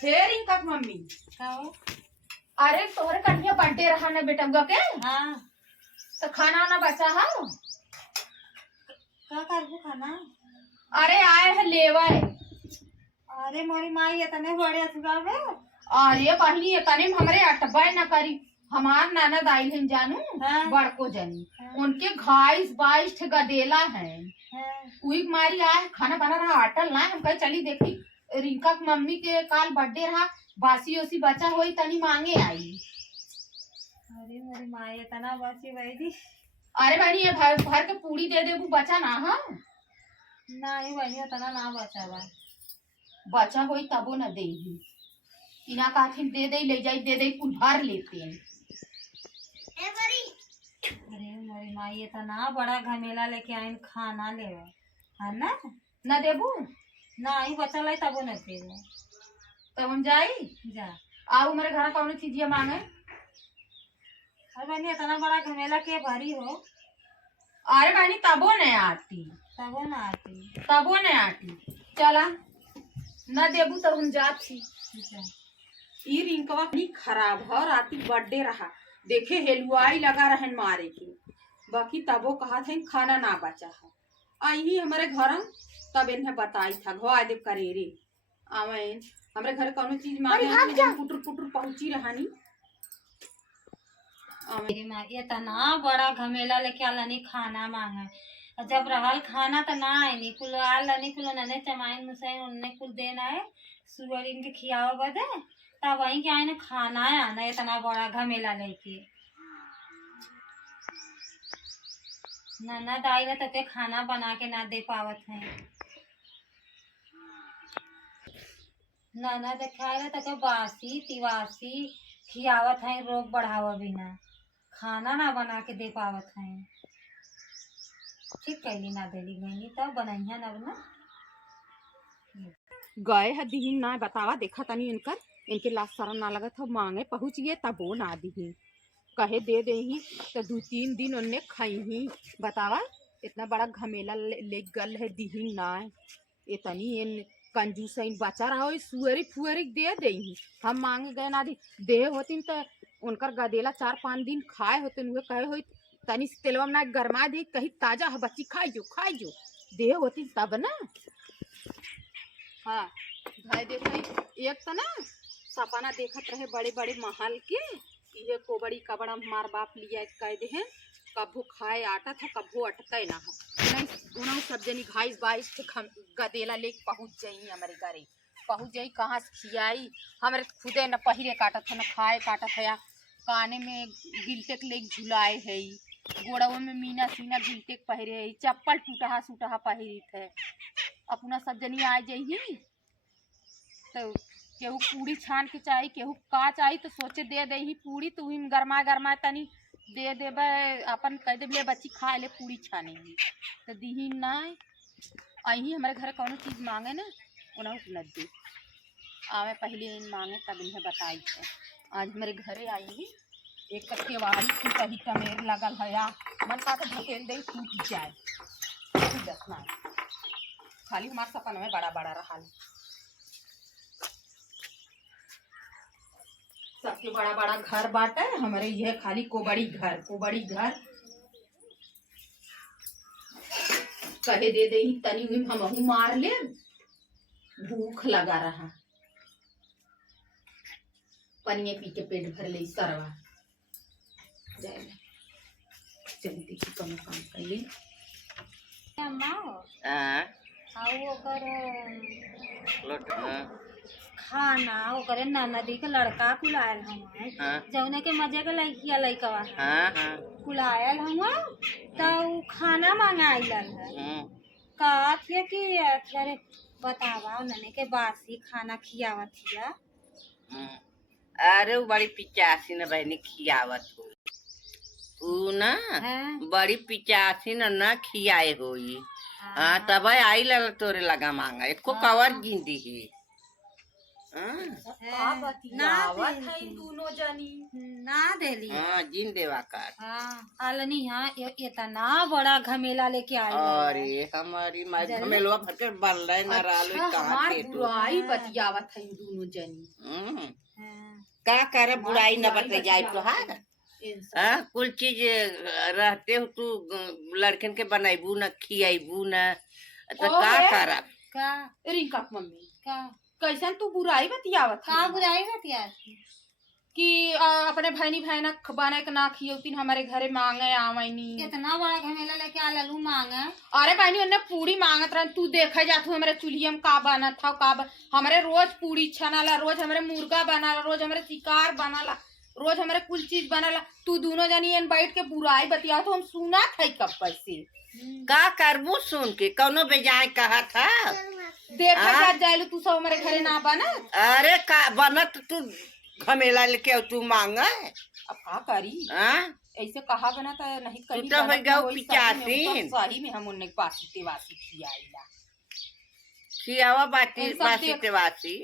फिर इनका मम्मी खाओ। अरे तोहरे कन्या बर्थडे रहा ना बेटा के। हाँ तो खाना वाना बचा है। क्या करबू खाना? अरे आए है लेवा है। अरे मोरी माँ ये तने बड़े असुगावे। अरे बहनी ये तने हमरे अटबाई न करी। हमार ननद आइल हैं जानू। हाँ। बड़को जनी। हाँ। उनके 22 ठे गदेला है। हाँ। उही मारी आए खाना बना रहा अटल ना हम कहे चली देखी रिंका की मम्मी के काल बर्थडे रहा बासी ओसी बचा होई तनी मांगे आई। अरे मोरी माँ ये तना बची वही दी। अरे बहनी ये भर भर के पूरी दे दे वो बचा ना हा नहीं बनी तना ना बचा बा। बचा होई तबो न दे इना काथिन दे दे ले जाई दे दे कुल भर लेते हैं। अरे मोरी माँ ये तना बड़ा घमेला लेके आइन खाना लेवे है ना। न देबू नहीं बचल है तबो न देवे। तब हम जाई जा। आओ मेरे घर कौन चीज मांगे। अरे बनी इतना बड़ा घमेला के भरी हो। अरे बहनी तबो न आती तबो ना आती। तबो न आती चला न देबू तब हम जाती। जा। ई रिंकवा नहीं खराब है राती बर्थडे रहा देखे हेलुआई लगा रहन मारे की बाकी तबो कहा थे खाना ना बचा है। आई हमारे घर तब इन्हें बताई था घोआ दे करेरे आवेन हमारे घर कौन चीज मांगे जब पुटर पुटर पहुंची रहानी। मेरी माँ ये तना बड़ा घमेला लेके आलनी खाना मांगे और जब रहल खाना तो ना आए नी कुल आलनी कुल नने चमाइन मुसाइन उन्ने कुल देना है सुअर इनके खियावा बदे तब वहीं के आए खाना है आना इतना बड़ा घमेला लेके ननद आई तो के खाना बना के ना दे पावत है। ननद खाए तो के बासी तिवासी खियावत है रोग बढ़ावा बिना खाना ना बना के दे पावत है। ठीक कैली ना देली गईनी तब बनैया ना बना गए है दीही ना बतावा देखा तनी इनकर इनके लाश शरण ना लगा था मांगे पहुंच गए तब वो ना दीही कहे दे दे ही तो 2-3 दिन उनने खाई ही बतावा इतना बड़ा घमेला ले गल है दीही ना इतनी इन कंजूस इन बचा रहा हो सुअरी फुअरी दे दे ही हम मांगे गए ना दे होती तो उनकर गदेला 4-5 दिन खाए होते हुए कहे हो तनी तेलवा में ना गरमा दे कहीं ताजा है बच्ची खाई जो दे होती तब ना। हाँ भाई देखो एक तो ना सपना देखत रहे बड़े बड़े महल के ये कोबड़ी कबड़ा हमार बाप लिया कह दे हैं कभू खाए आटा था कभू अटके ना हो नहीं सब जनी 22 गदेला लेके पहुंच जाई हमारे घरे पहुंच जाई कहाँ से खियाई हमारे खुदे न पहिरे काटा था न खाए काटा था काने में गिलटेक लेके झुलाए है गोड़वा में मीना सीना गिलटेक पहरे है चप्पल टूटा सूटा पहिरित है अपना सब जनी आ जाइए तो केहू पूड़ी छान के चाहिए केहू का चाहिए तो सोचे दे दे ही पूड़ी तो वही गरमा तनी दे देबे अपन कह देबे बच्ची खा ले पूड़ी छानेगी तो दीही ना आई हमारे घर कौन चीज़ मांगे ना उन्हें न दे आवे पहले इन मांगे तब इन्हें बताई थे आज हमारे घरे आई एक कच्चे वाड़ी टूटा ही टमेर लगल है मन का ढकेल दे टूट जाए दसना खाली हमारे सपन में बड़ा बड़ा रहा सबके बड़ा बड़ा घर बाटे हमारे यह खाली कोबड़ी घर कहे दे दे ही तनी हुई हम मार ले भूख लगा रहा पनिया पी के पेट भर ले सरवा जाए चली देखी कम काम कर ले खाना ओकरे ननदी के लड़का कुलायल हम जौने के मजे के लड़किया लड़कवा कुलायल हम तो खाना मंगाइल है का थे कि अरे बतावा उन्होंने के बासी खाना खियावत हिया। अरे वो बड़ी पिचासी न बहनी खियावत हो ऊ ना बड़ी पिचासी न खियाए होई तब आई लल तोरे लगा मांगा एको कवर गिंदी ही का बतियावत है दोनों जनी। ना देली। हाँ जिन देवा कर। हाँ आलनी हाँ इतना बड़ा घमेला लेके आई अरे हमारी माँ घमेलवा भर के बन रहे ना रालू कहाँ हमार थे बुराई बतियावत है दोनों जनी। का करे बुराई न बते जाए तो हाँ कुल चीज रहते हो तू लड़कन के बनाईबू न खियाबू न तो का करब का रिंका मम्मी का कैसन तू बुराई बतियावत का बुराई बतिया कि अपने भाईनी भाईना बने के ना खियौतीन हमारे घरे मांगे आवैनी। कितना बड़ा घमेला लेके आ ललू मांगे। अरे बहनी उन्ने पूरी मांगत रह तू देखा जात हो हमारे चूल्हिया में का बनत था का हमारे रोज पूरी छनाला, रोज हमारे मुर्गा बनाला, रोज हमारे शिकार बनाला, रोज हमारे कुल चीज बनाला। तू दोनों जनी एन बैठ के बुराई बतिया तो हम सुना था कब पैसे का करबू सुन के कौनो बेजाय कहा था देखा जाए तू सब हमारे घरे ना बनत। अरे का बनत तू घमेला लेके तू मांगा अब का करी ऐसे कहा बना तो नहीं करी तो हो गया पिचासी सही में हम उन्ने बासी तेवासी खियाइला खियावा बाती बासी तेवासी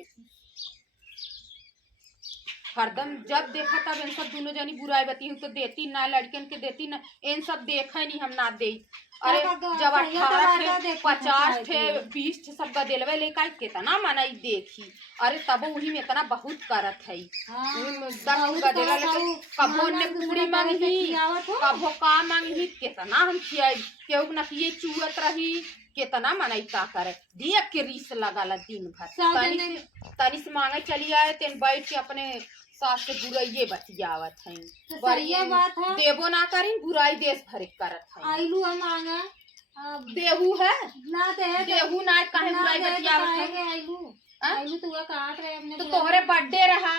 हरदम जब देखा तब इन सब दोनों जनी बुराई बती हूँ तो देती ना लड़कन के देती ना इन सब देखा नहीं हम ना दे। अरे जब 18 थे 50 थे 20 थे सब बदलवे ले का कितना मनाई देखी। अरे तब वही में इतना बहुत करत है बदला लेके कभो ने पूरी मांगी कभो का मांगी कितना हम खियाई केहू न किए चूरत रही कितना मनाई का करे देख के रीस लगाला दिन भर तनी से मांगे चली आए तेन बैठ के अपने सास से बुराइये बतियावत है। बढ़िया बात है देवो ना करी बुराई देश भर करत है। आइलू हम मांगे देहू है ना देहू ना काहे बुराई बतियावत है। आइलू तू काट रहे अपने तो तोहरे बर्थडे रहा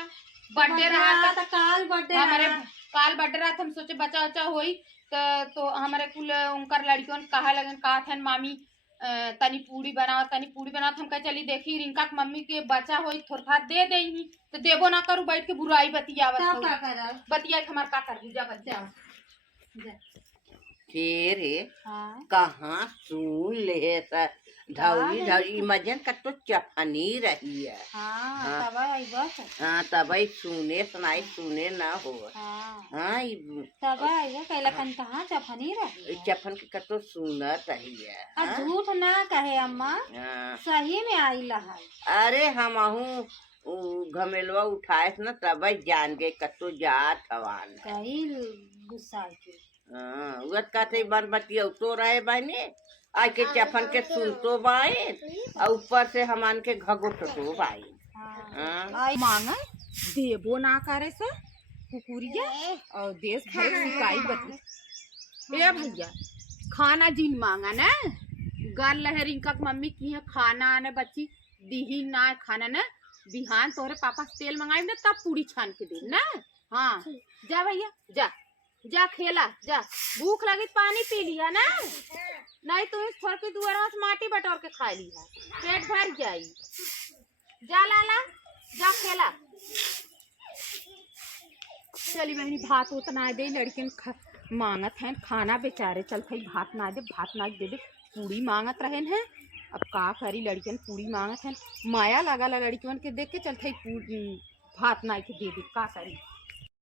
तो काल बर्थडे हमारे काल बर्थडे रहा हम सोचे बच्चा बच्चा होई तो हमारे कुल उनकर लड़कियों ने कहा लगन कहा था मम्मी तनी पूड़ी बनाओ हम कह चली देखी रिंका के मम्मी के बच्चा होई थोड़ा दे देही तो देबो ना करू बैठ के बुराई बतियावत बतिया हमार का कर जा बच्चा रे कहाँ सुन ले ढौली मजन का तो चफनी रही है। तब सुने सुनाई सुने ना हो चफनी रही चफन के कतो सुनत रही है। झूठ ना कहे अम्मा सही में आई लहा। अरे हम घमेलवा उठाए न तब जान गए कतो जात हवान गुस्सा कहते बन बतिया तो रहे बहने आज के चफन के सुन तो बाए और ऊपर से हमान के घगुट तो बाई मांगा देबो ना करे से कुकुरिया और देश भर शिकाई बती ए भैया खाना जिन मांगा ना गल लहरिंग का मम्मी की है खाना आने बच्ची दीही ना खाना ना बिहान तोरे पापा से तेल मंगाई ना तब पूरी छान के दे ना। हाँ जा भैया जा जा खेला जा भूख लगी पानी पी लिया ना नहीं तो इस थोड़ के दुआरा से माटी बटोर के खा लिया पेट भर जाई। जा लाला जा खेला चली बहनी भात उतना दे लड़किन मांगत है खाना बेचारे चल भाई भात ना दे दे पूरी मांगत रहे हैं। अब का करी लड़कियन पूरी मांगत है माया लगा लड़कियों के देख के चल भाई भात ना के दे दे का करी।